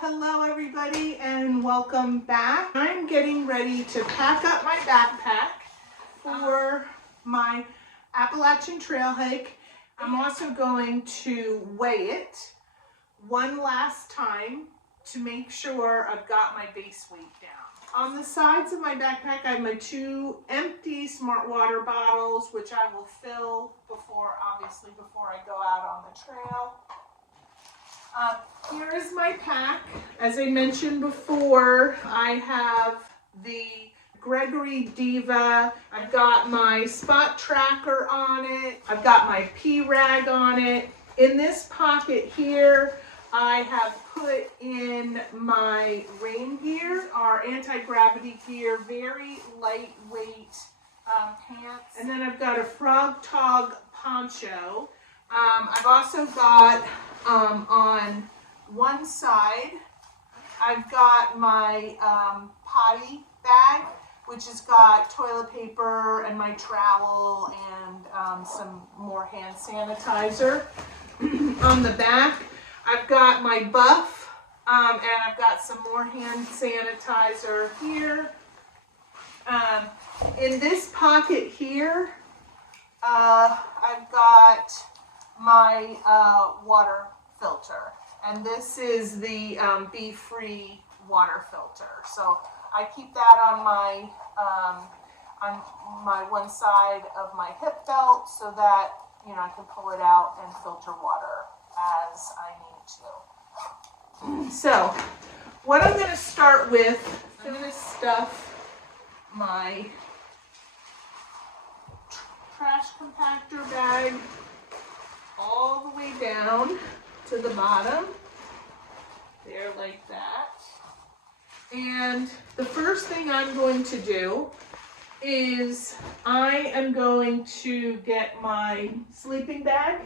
Hello everybody and welcome back. I'm getting ready to pack up my backpack for my Appalachian trail hike. I'm also going to weigh it one last time to make sure I've got my base weight down. On the sides of my backpack I have my 2 empty Smart Water bottles, which I will fill before I go out on the trail. Here is my pack. As I mentioned before, I have the Gregory Diva. I've got my spot tracker on it. I've got my P-rag on it. In this pocket here, I have put in my rain gear, our anti-gravity gear, very lightweight pants. And then I've got a Frog Tog poncho. I've also got on one side, I've got my potty bag, which has got toilet paper and my trowel and some more hand sanitizer. On the back, I've got my buff and I've got some more hand sanitizer here. In this pocket here, I've got my water filter, and this is the Be-Free water filter. So I keep that on my one side of my hip belt so that I can pull it out and filter water as I need to. So what I'm going to start with, I'm going to stuff my trash compactor bag all the way down to the bottom, there, like that. And the first thing I'm going to do is I am going to get my sleeping bag,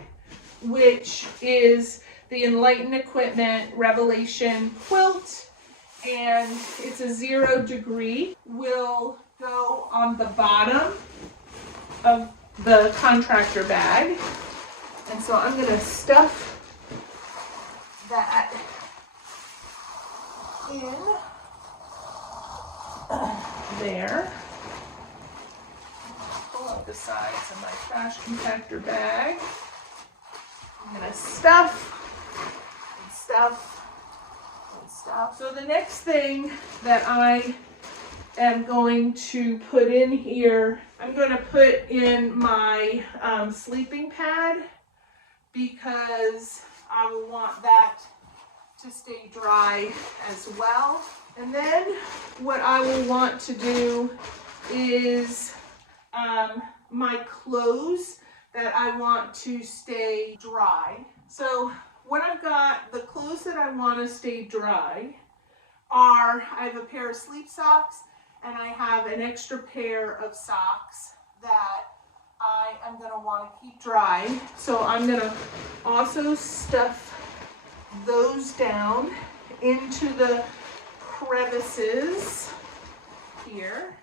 which is the Enlighten Equipment Revelation quilt, and it's a 0 degree. Will go on the bottom of the contractor bag. And so I'm going to stuff that in there. Pull up the sides of my trash compactor bag. I'm going to stuff and stuff and stuff. So the next thing that I am going to put in here, I'm going to put in my sleeping pad, because I will want that to stay dry as well. And then what I will want to do is my clothes that I want to stay dry. So what I've got, the clothes that I want to stay dry are, I have a pair of sleep socks and I have an extra pair of socks that I am going to want to keep dry. So I'm going to also stuff those down into the crevices here.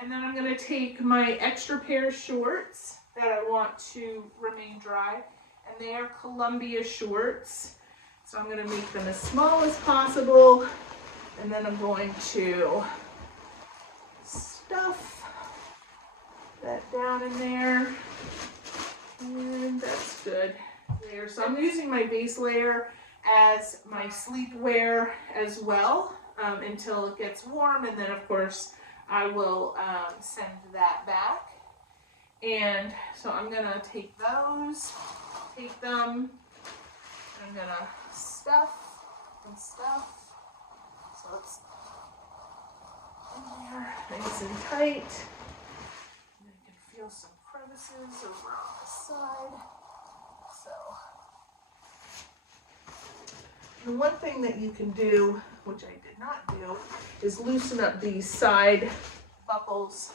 And then I'm going to take my extra pair of shorts that I want to remain dry. And they are Columbia shorts. So I'm going to make them as small as possible. And then I'm going to stuff that down in there, and that's good there. So I'm using my base layer as my sleepwear as well until it gets warm, and then of course I will send that back. And so I'm gonna take those, take them, I'm gonna stuff and stuff so it's in there nice and tight. Feel some crevices over on the side. So, the one thing that you can do, which I did not do, is loosen up these side buckles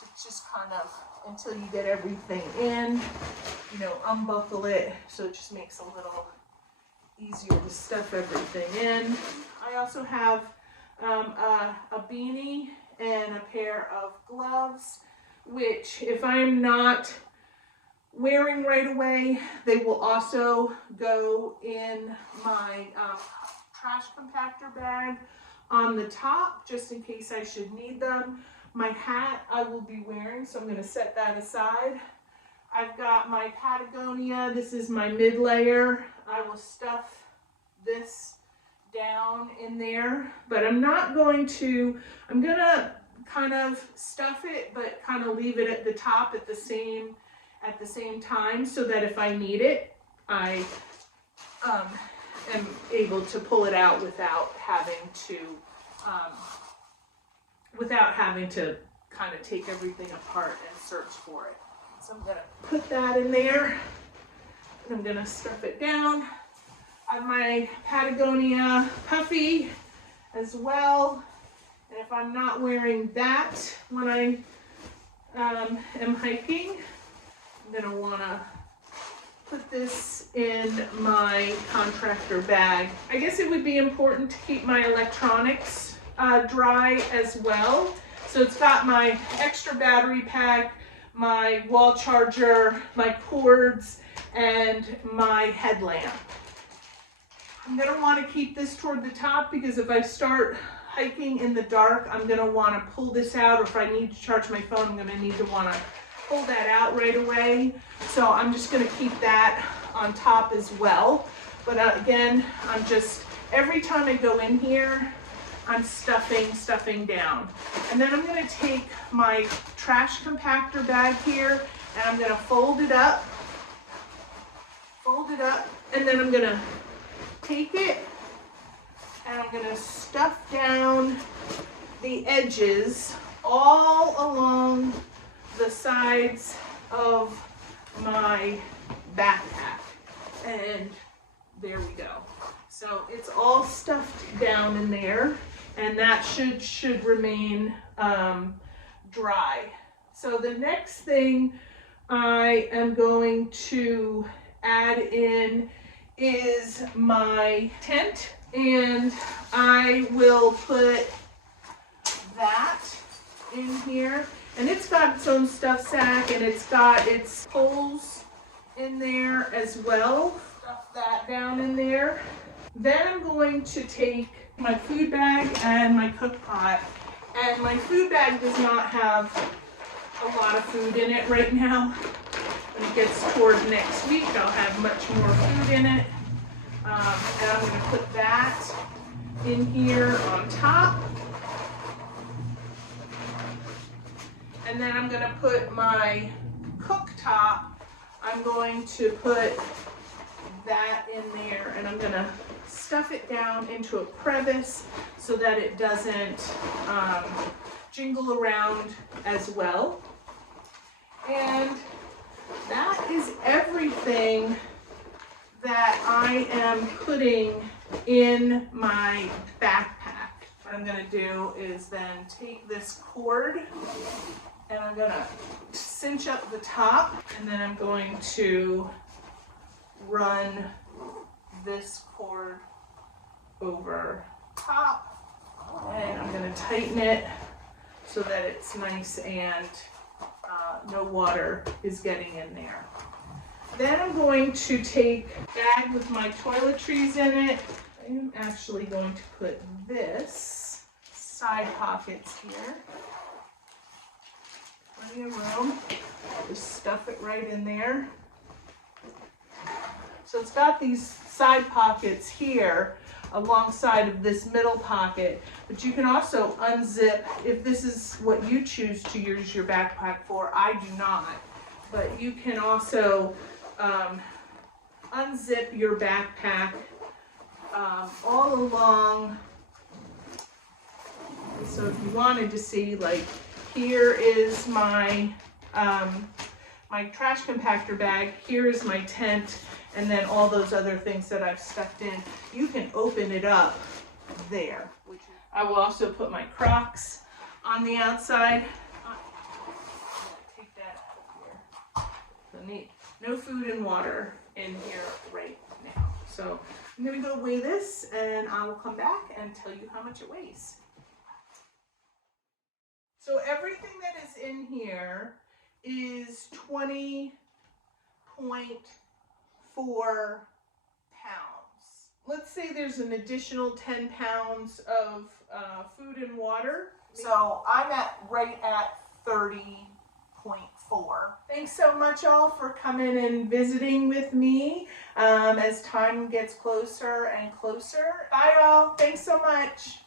to just kind of, until you get everything in, unbuckle it, so it just makes a little easier to stuff everything in. I also have a beanie and a pair of gloves, which if I'm not wearing right away, they will also go in my trash compactor bag on the top, just in case I should need them. My hat I will be wearing, so I'm going to set that aside. I've got my Patagonia. This is my mid layer. I will stuff this down in there, but I'm not going to, I'm going to kind of stuff it, but kind of leave it at the top at the same time, so that if I need it, I am able to pull it out without having to kind of take everything apart and search for it. So I'm gonna put that in there, and I'm gonna stuff it down. I have my Patagonia puffy as well, and if I'm not wearing that when I am hiking, I'm gonna wanna put this in my contractor bag. I guess it would be important to keep my electronics dry as well. So it's got my extra battery pack, my wall charger, my cords, and my headlamp. I'm gonna wanna keep this toward the top, because if I start hiking in the dark, I'm gonna wanna pull this out, or if I need to charge my phone, I'm gonna need to wanna pull that out right away. So I'm just gonna keep that on top as well. But again, I'm just, every time I go in here, I'm stuffing down. And then I'm gonna take my trash compactor bag here, and I'm gonna fold it up, and then I'm gonna take it, and I'm gonna stuff down the edges all along the sides of my backpack. And there we go. So it's all stuffed down in there, and that should remain dry. So the next thing I am going to add in is my tent, and I will put that in here. And it's got its own stuff sack, and it's got its poles in there as well. Stuff that down in there. Then I'm going to take my food bag and my cook pot. And my food bag does not have a lot of food in it right now. When it gets toward next week, I'll have much more food in it. And I'm going to put that in here on top. And then I'm going to put my cooktop, I'm going to put that in there, and I'm going to stuff it down into a crevice so that it doesn't jingle around as well. And that is everything that I am putting in my backpack. What I'm going to do is then take this cord, and I'm gonna cinch up the top, and then I'm going to run this cord over top, and I'm gonna tighten it so that it's nice and no water is getting in there. Then I'm going to take a bag with my toiletries in it. I am actually going to put this side pockets here. Plenty of room. Just stuff it right in there. So it's got these side pockets here alongside of this middle pocket, but you can also unzip if this is what you choose to use your backpack for. I do not, but you can also unzip your backpack all along. So if you wanted to see, like, here is my my trash compactor bag, here is my tent, and then all those other things that I've stuffed in. You can open it up there. I will also put my Crocs on the outside. Take that out of here. So no food and water in here right now. So I'm gonna go weigh this, and I will come back and tell you how much it weighs. So everything that is in here is 20.4 pounds. let's say there's an additional 10 pounds of food and water. So I'm right at 30.4. Thanks so much all for coming and visiting with me as time gets closer and closer. Bye all. Thanks so much.